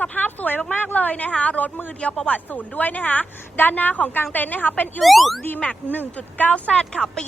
สภาพสวยมากๆเลยนะคะ รถมือเดียวประวัติศูนย์ด้วยนะคะ ด้านหน้าของกลางเต็นท์นะคะ เป็นอิลสุ D-Max 1.9 Z ค่ะ ปี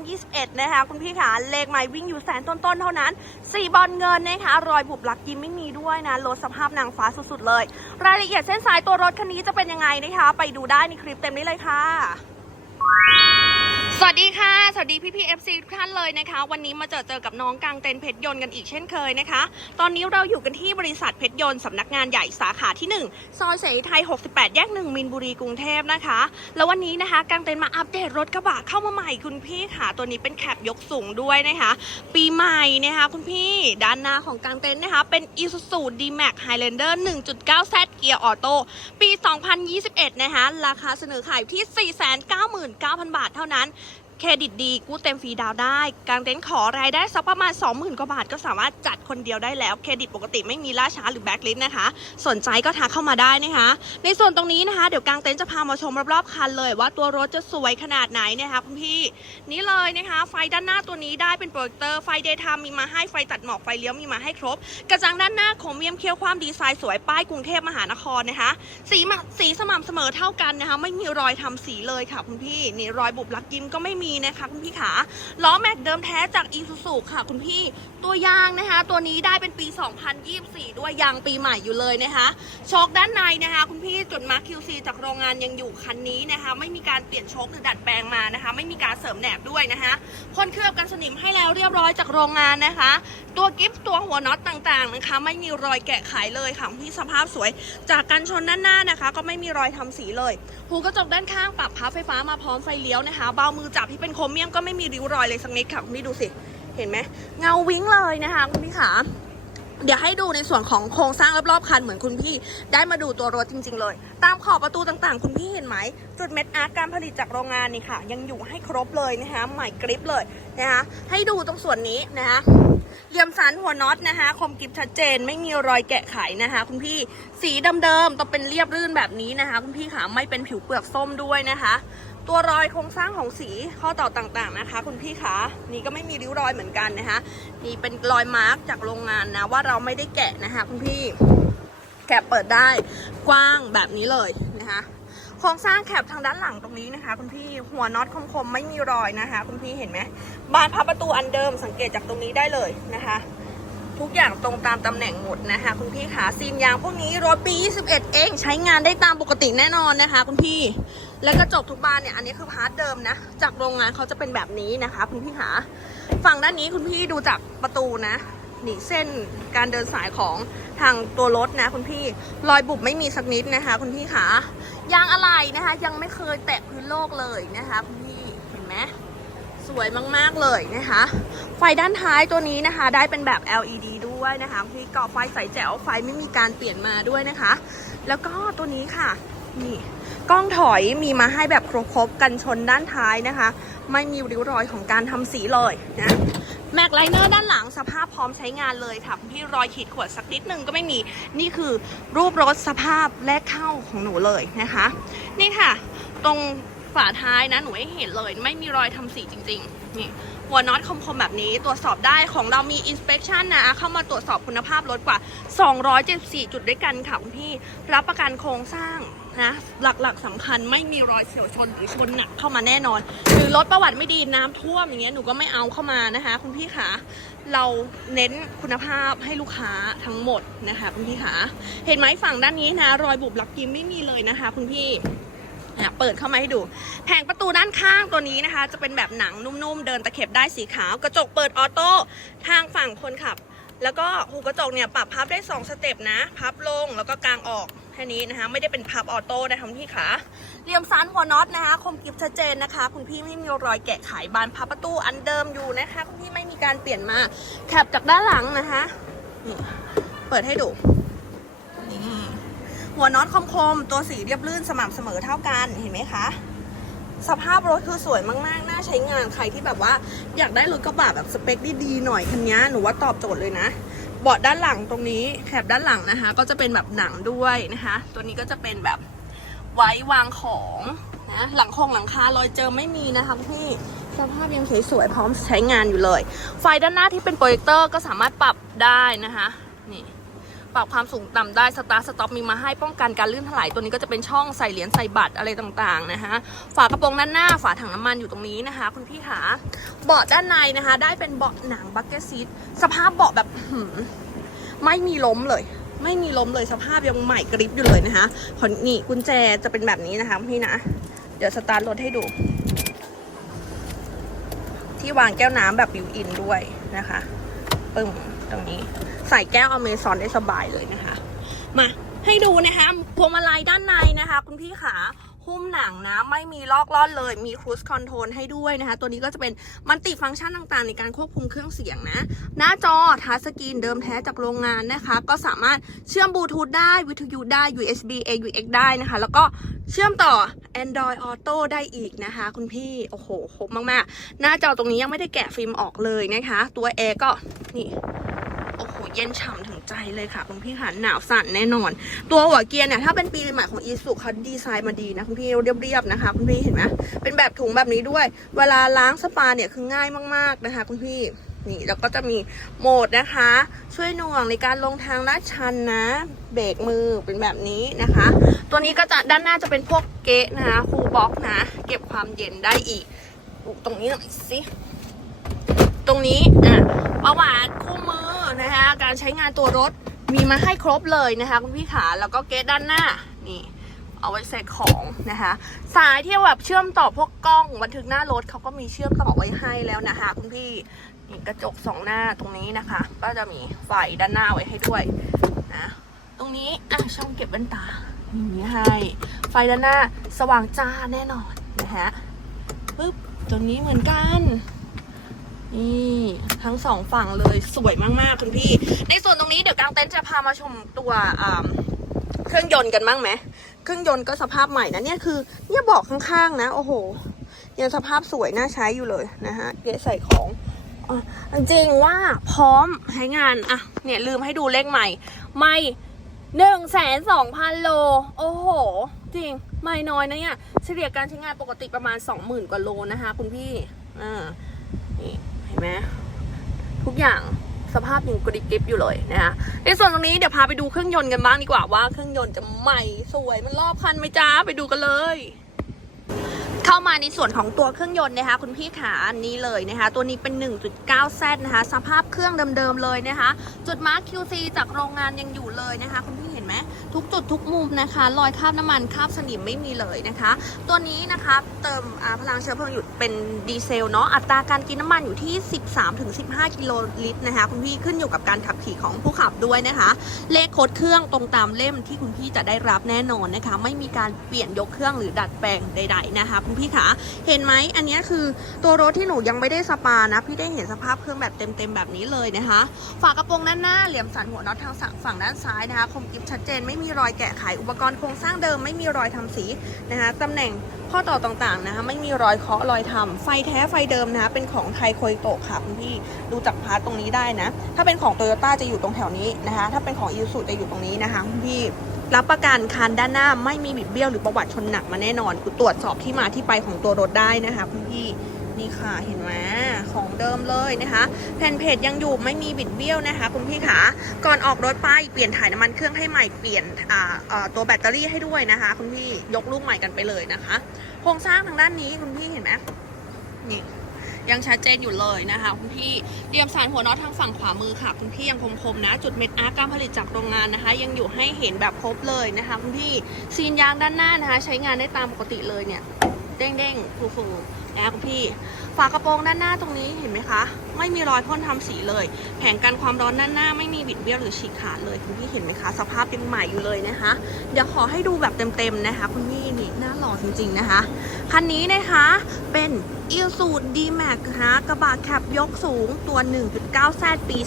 2021 นะคะ คุณพี่ขาเลขไม้วิ่งอยู่แสนต้นๆ เท่านั้น4บอลเงินนะคะ รอยบุบลักยิ้มไม่มีด้วยนะรถสภาพนางฟ้าสุดๆเลย รายละเอียดเส้นสายตัวรถคันนี้จะเป็นยังไงนะคะ ไปดูได้ในคลิปเต็มนี้เลยค่ะ สวัสดีค่ะ สวัสดีพี่พี่เอฟซีทุกท่านเลยนะคะ วันนี้มาเจอเจอกับน้องกลางเต็นเพชรยนต์กันอีกเช่นเคยนะคะ ตอนนี้เราอยู่กันที่บริษัทเพชรยนต์สำนักงานใหญ่สาขาที่ 1 ซอยเสรีไทย 68 แยก 1 มินบุรีกรุงเทพนะคะ แล้ววันนี้นะคะกลางเต็นมาอัปเดตรถกระบะเข้ามาใหม่คุณพี่ค่ะ ตัวนี้เป็นแคปยกสูงด้วยนะคะ ปีใหม่นะคะคุณพี่ด้านหน้าของกลางเต็นนะคะ เป็น Isuzu D-Max Highlander 1.9Z เกียร์ออโต้ปี 2021 นะคะ ราคาเสนอขายที่ 499,000 บาทเท่านั้น เครดิตดีกู้เต็มฟรีดาวได้ กางเต็นท์ขอรายได้สักประมาณ 20,000 กว่าบาท ก็สามารถจัดคนเดียวได้แล้ว เครดิตปกติไม่มีล่าช้าหรือแบ็คลิสต์นะคะ สนใจก็ทักเข้ามาได้นะคะ ในส่วนตรงนี้นะคะ เดี๋ยวกางเต็นท์จะพามาชมรอบๆคันเลย ว่าตัวรถจะสวยขนาดไหนนะคะคุณพี่ นี่เลยนะคะ ไฟด้านหน้าตัวนี้ได้เป็นโปรเจคเตอร์ ไฟเดย์ไทม์มีมาให้ ไฟตัดหมอก ไฟเลี้ยวมีมาให้ครบ กระจังด้านหน้าของเมียมเคี้ยวความดีไซน์สวย ป้ายกรุงเทพมหานครนะคะ สีมาสีสม่ำเสมอเท่ากันนะคะ ไม่มีรอยทำสีเลยค่ะคุณพี่ นี่รอยบุบลักยิ้มก็ไม่มีนะคะคุณพี่ขาล้อแม็กเดิมแท้จากอีซูซูค่ะ คุณพี่ตัวยางนะคะ ตัวนี้ได้เป็นปี 2024 ด้วยยางปีใหม่อยู่เลยนะคะโชคด้านในนะคะ คุณพี่จุดมาร์ค QC จากโรงงานยังอยู่คันนี้นะคะ ไม่มีการเปลี่ยนโชคหรือดัดแปลงมานะคะ ไม่มีการเสริมแหนบด้วยนะคะพ่นเคลือบกันสนิมให้แล้วเรียบร้อยจากโรงงานนะคะ ตัวกิฟต์ตัวหัวน็อตต่างๆนะคะ ไม่มีรอยแกะไขเลยค่ะพี่สภาพสวย จากกันชนด้านหน้านะคะ ก็ไม่มีรอยทำสีเลย หูกระจกด้านข้างปรับพับไฟฟ้ามาพร้อมไฟเลี้ยวนะคะ เบามือจับที่เป็นโครเมียมก็ไม่มีริ้วรอยเลยสักนิดค่ะคุณพี่ดูสิเห็นไหมเงาวิ้งเลยนะคะคุณพี่ขาเดี๋ยวให้ดูในส่วนของโครงสร้างรอบๆคันเหมือนคุณพี่ได้มาดูตัวรถจริง ๆ เลย ตามขอบประตูต่างๆ คุณพี่เห็นไหม จุดเม็ดอาร์การผลิตจากโรงงานนี่ค่ะ ยังอยู่ให้ครบเลยนะคะใหม่กริปเลยนะคะให้ดูตรงส่วนนี้นะคะเหลี่ยมสันหัวน็อตนะคะคมกริบชัดเจน ไม่มีรอยแกะไขนะคะ คุณพี่สีเดิมๆต้องเป็นเรียบรื่นแบบนี้นะคะ คุณพี่ขาไม่เป็นผิวเปลือกส้มด้วยนะคะ ตัวรอยโครงสร้างของสีข้อต่อต่างๆนะคะ คุณพี่คะนี่ก็ไม่มีริ้วรอยเหมือนกันนะคะ นี่เป็นรอยมาร์กจากโรงงานนะว่าเราไม่ได้แกะนะคะ คุณพี่แกะเปิดได้กว้างแบบนี้เลยนะคะโครงสร้างแคบทางด้านหลังตรงนี้นะคะ คุณพี่หัวน็อตคมๆไม่มีรอยนะคะ คุณพี่เห็นไหมบานพับประตูอันเดิมสังเกตจากตรงนี้ได้เลยนะคะ ทุกอย่างตรงตามตำแหน่งหมดนะคะ คุณพี่ขาซีนยางพวกนี้รถปี 21 เองใช้งานได้ตามปกติแน่นอนนะคะ คุณพี่ แล้วกระจกทุกบานเนี่ยอันนี้คือพาร์ทเดิมนะ จากโรงงานเขาจะเป็นแบบนี้นะคะ คุณพี่ขาฝั่งด้านนี้คุณพี่ดูจากประตูนะนี่เส้นการเดินสายของทางตัวรถนะ คุณพี่รอยบุบไม่มีสักนิดนะคะ คุณพี่ขายางอะไรนะคะ ยังไม่เคยแตะพื้นโลกเลยนะคะคุณพี่เห็นไหมสวยมากๆเลยนะคะ ไฟด้านท้ายตัวนี้นะคะ ได้เป็นแบบ LED ด้วยนะคะพี่กรอไฟใสแจ๋วไฟไม่มีการเปลี่ยนมาด้วยนะคะ แล้วก็ตัวนี้ค่ะนี่ กล้องถอยมีมาให้แบบครบๆกันชนด้านท้ายนะคะ ไม่มีริ้วรอยของการทำสีเลยนะแม็กไลเนอร์ด้านหลังสภาพพร้อมใช้งานเลยค่ะพี่รอยขีดข่วนสักนิดนึงก็ไม่มี นี่คือรูปรถสภาพแรกเข้าของหนูเลยนะคะ นี่ค่ะ ตรงฝาท้ายนะหนูให้เห็นเลย ไม่มีรอยทำสีจริงๆนี่หัวน็อตคมๆ แบบนี้ตรวจสอบได้ของเรามี inspection นะเข้ามาตรวจสอบคุณภาพรถกว่า 274 จุดด้วยกันค่ะคุณพี่ รับประกันโครงสร้าง นะ หลักๆสำคัญไม่มีรอยเฉียวชนหรือชนหนักเข้ามาแน่นอน หรือรถประวัติไม่ดีน้ำท่วมอย่างเงี้ยหนูก็ไม่เอาเข้ามานะคะ คุณพี่ขาเราเน้นคุณภาพให้ลูกค้าทั้งหมดนะคะคุณพี่ขาเห็นไหมฝั่งด้านนี้นะ รอยบุบลักยิ้มไม่มีเลยนะคะ คุณพี่อะเปิดเข้ามาให้ดู แผงประตูด้านข้างตัวนี้นะคะ จะเป็นแบบหนังนุ่มๆ เดินตะเข็บได้สีขาว กระจกเปิดออโต้ทางฝั่งคนขับ แล้วก็หูกระจกเนี่ยปรับพับได้ 2 สเต็ปนะ พับลงแล้วก็กางออก แค่นี้นะคะ ไม่ได้เป็นพับออโต้นะคะพี่ขาเหลี่ยมซันหัวน็อตนะคะ คมกริบชัดเจนนะคะ คุณพี่ไม่มีรอยแกะไขบานพับประตูอันเดิมอยู่นะคะ คุณพี่ไม่มีการเปลี่ยนมาแคบจากด้านหลังนะคะนี่เปิดให้ดูนี่หัวน็อตคมๆ ตัวสีเรียบลื่นสม่ำเสมอเท่ากันเห็นไหมคะ สภาพรถคือสวยมากๆ น่าใช้งานใครที่แบบว่า อยากได้รถกระบะแบบสเปคดีๆหน่อยคันนี้หนูว่าตอบโจทย์เลยนะ เบาะด้านหลังตรงนี้แคบด้านหลังนะคะ ก็จะเป็นแบบหนังด้วยนะคะ ตัวนี้ก็จะเป็นแบบไว้วางของนะหลังคงหลังคารอยเจอไม่มีนะคะพี่สภาพยังสวยๆพร้อมใช้งานอยู่เลย ไฟด้านหน้าที่เป็นโปรเจคเตอร์ก็สามารถปรับได้นะคะนี่ ปรับความสูงต่ำได้สตาร์สต็อปมีมาให้ป้องกันการลื่นถลายตัวนี้ก็จะเป็นช่องใส่เหรียญใส่บัตรอะไรต่างๆนะคะฝากระโปรงด้านหน้าฝาถังน้ำมันอยู่ตรงนี้นะคะ คุณพี่ขาเบาะด้านในนะคะ ได้เป็นเบาะหนังบักเก็ตซีทสภาพเบาะแบบไม่มีล้มเลย ไม่มีล้มเลยสภาพยังใหม่กริบอยู่เลยนะคะขอนี่กุญแจจะเป็นแบบนี้นะคะพี่นะเดี๋ยวสตาร์ทรถให้ดู ที่วางแก้วน้ำแบบบิวอินด้วยนะคะปึ้มต รงนี้ ใส่แก้วอเมซอนได้สบายเลยนะคะ มาให้ดูนะคะพวงมาลัยด้านในนะคะ คุณพี่ขาหุ้มหนังนะ ไม่มีลอกล่อนเลย มีครู i คอนโทรลให้ด้วยนะคะ ตัวนี้ก็จะเป็นมันติฟังก์ชันต่างๆ ในการควบคุมเครื่องเสียงนะ หน้าจอทัชสกรีนเดิมแท้จากโรงงานนะคะ ก็สามารถเชื่อมบลูทูธได้ วิทยุได้ USB AUX ได้นะคะ แล้วก็เชื่อมต่อ Android Auto ได้อีกนะคะ คุณพี่ โอ้โห ครบมากๆ หน้าจอตรงนี้ยังไม่ได้แกะฟิล์มออกเลยนะคะ ตัวแอร์ก็นี่ เย็นฉ่ำถึงใจเลยค่ะคุณพี่ค่ะหนาวสั่นแน่นอน ตัวหัวเกียร์เนี่ยถ้าเป็นปีใหม่ของอีสุเขาดีไซน์มาดีนะคุณพี่เรียบๆนะคะคุณพี่เห็นไหมเป็นแบบถุงแบบนี้ด้วย เวลาล้างสปาเนี่ยคือง่ายมากๆนะคะ คุณพี่นี่แล้วก็จะมีโหมดนะคะ ช่วยหน่วงในการลงทางลาดชันนะ เบรกมือเป็นแบบนี้นะคะ ตัวนี้ก็จะด้านหน้าจะเป็นพวกเกะนะคะคูลบ็อกนะ เก็บความเย็นได้อีกตรงนี้หน่อยสิตรงนี้อะประวัติคู่มือ นะคะการใช้งานตัวรถมีมาให้ครบเลยนะคะคุณพี่ขาแล้วก็เกตด้านหน้านี่เอาไว้ใส่ของนะคะ สายที่แบบเชื่อมต่อพวกกล้องบันทึกหน้ารถเขาก็มีเชื่อมต่อไว้ให้แล้วนะคะ คุณพี่นี่กระจกสองหน้าตรงนี้นะคะ ก็จะมีไฟด้านหน้าไว้ให้ด้วยนะตรงนี้อะช่องเก็บแว่นตามีให้ไฟด้านหน้าสว่างจ้าแน่นอนนะฮะปึ๊บตรงนี้เหมือนกัน นี่ทั้งสองฝั่งเลยสวยมากๆคุณพี่ ในส่วนตรงนี้เดี๋ยวกลางเต็นท์จะพามาชมตัวเครื่องยนต์กันบ้างไหมเครื่องยนต์ก็สภาพใหม่นะเนี่ยคือเนี่ยบอกข้างๆนะ โอ้โหยังสภาพสวยน่าใช้อยู่เลยนะฮะเดี๋ยวใส่ของอจริงว่าพร้อมใช้งานอะเนี่ยลืมให้ดูเลขใหม่ ไม่หนึ่งแสนสองพันโล โอ้โห จริง ไม่น้อยนะเนี่ยเฉลี่ยการใช้งานปกติประมาณสองหมื่นกว่าโลนะคะคุณพี่อ่านี่ ห็นไหมทุกอย่างสภาพยังกริบกริบอยู่เลยนะคะในส่วนตรงนี้เดี๋ยวพาไปดูเครื่องยนต์กันบ้างดีกว่าว่าเครื่องยนต์จะใหม่สวยมันรอบคันไหมจ้าไปดูกันเลยเข้ามาในส่วนของตัวเครื่องยนต์นะคะคุณพี่ขาอันนี้เลยนะคะตัวนี้เป็น 1.9Z นะคะสภาพเครื่องเดิมๆเลยนะคะ จุดมาร์ค QC จากโรงงานยังอยู่เลยนะคะคุณพี่ ทุกจุดทุกมุมนะคะ รอยคราบน้ำมันคราบสนิมไม่มีเลยนะคะ ตัวนี้นะคะเติมพลังเชื้อเพลิงอยู่เป็นดีเซลเนาะอัตราการกินน้ำมันอยู่ที่ 13-15 กิโลลิตรนะคะ คุณพี่ขึ้นอยู่กับการขับขี่ของผู้ขับด้วยนะคะ เลขโค้ดเครื่องตรงตามเล่มที่คุณพี่จะได้รับแน่นอนนะคะ ไม่มีการเปลี่ยนยกเครื่องหรือดัดแปลงใด ๆนะคะ คุณพี่คะเห็นไหมอันนี้คือตัวรถที่หนูยังไม่ได้สปานะพี่ได้เห็นสภาพเครื่องแบบเต็มๆแบบนี้เลยนะคะ ฝากระโปรงด้านหน้าเหลี่ยมสันหัวน็อตทางฝั่งด้านซ้ายนะคะคมกริบชัดเจนไม่มีมีรอยแกะไขอุปกรณ์โครงสร้างเดิมไม่มีรอยทำสีนะคะตำแหน่งข้อต่อต่างๆนะคะไม่มีรอยเคาะรอยทำไฟแท้ไฟเดิมนะคะเป็นของไทยโคยโตะค่ะคุณพี่ดูจากพาร์ตตรงนี้ได้นะ ถ้าเป็นของโตโยต้าจะอยู่ตรงแถวนี้นะคะ ถ้าเป็นของอีซูจะอยู่ตรงนี้นะคะคุณพี่รับประกันคันด้านหน้าไม่มีบิดเบี้ยวหรือประวัติชนหนักมาแน่นอนตรวจสอบที่มาที่ไปของตัวรถได้นะคะคุณพี่ นี่ค่ะเห็นไหมของเดิมเลยนะคะแผ่นเพจยังอยู่ไม่มีบิดเบี้ยวนะคะคุณพี่ขาก่อนออกรถไปเปลี่ยนถ่ายน้ำมันเครื่องให้ใหม่เปลี่ยนตัวแบตเตอรี่ให้ด้วยนะคะ คุณพี่ยกลูกใหม่กันไปเลยนะคะโครงสร้างทางด้านนี้คุณพี่เห็นไหมนี่ยังชัดเจนอยู่เลยนะคะคุณพี่เตรียมสารหัวน็อตทางฝั่งขวามือค่ะ คุณพี่ยังคมๆนะ จุดเม็ดอาร์การผลิตจากโรงงานนะคะ ยังอยู่ให้เห็นแบบครบเลยนะคะ คุณพี่ซีนยางด้านหน้านะคะ ใช้งานได้ตามปกติเลยเนี่ย เด้งๆฟูๆนะคะคุณพี่ ฝากระโปรงด้านหน้าตรงนี้เห็นไหมคะ ไม่มีรอยพ่นทำสีเลย แผงกันความร้อนด้านหน้า ไม่มีบิดเบี้ยวหรือฉีกขาดเลยคุณพี่เห็นไหมคะ สภาพยังใหม่อยู่เลยนะคะ เดี๋ยวขอให้ดูแบบเต็มๆนะคะคุณพี่ นี่น่าหล่อจริงๆนะคะ คันนี้นะคะเป็น i l s u d d m a x นะคะกระบะแคปยกสูงตัว 1.9 แซดปี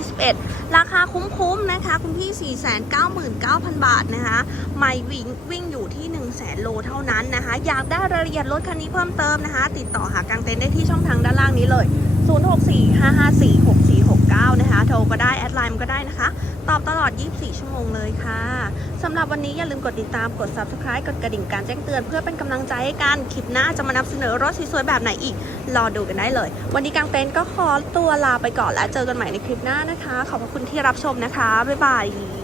2021 ราคาคุ้มๆนะคะ คุณพี่ 499,000 บาทนะคะไม่วิ่งวิ่งอยู่ที่ 1 0 0 0 0แสนโลเท่านั้นนะคะ อยากได้รายละเอียดรถคันนี้เพิ่มเติมนะคะ ติดต่อหากางเต็นท์ได้ที่ช่องทางด้านล่างนี้เลย 06455464 9นะคะ โทรก็ได้แอดไลน์ก็ได้นะคะ ตอบตลอด 24 ชั่วโมงเลยค่ะสำหรับวันนี้อย่าลืมกดติดตามกด subscribe กดกระดิ่งการแจ้งเตือน เพื่อเป็นกำลังใจให้กันคลิปหน้าจะมานำเสนอรถสวยๆแบบไหนอีก รอดูกันได้เลย วันนี้กางเต็นท์ก็ขอตัวลาไปก่อนแล้วเจอกันใหม่ในคลิปหน้านะคะ ขอบคุณที่รับชมนะคะบ๊ายบาย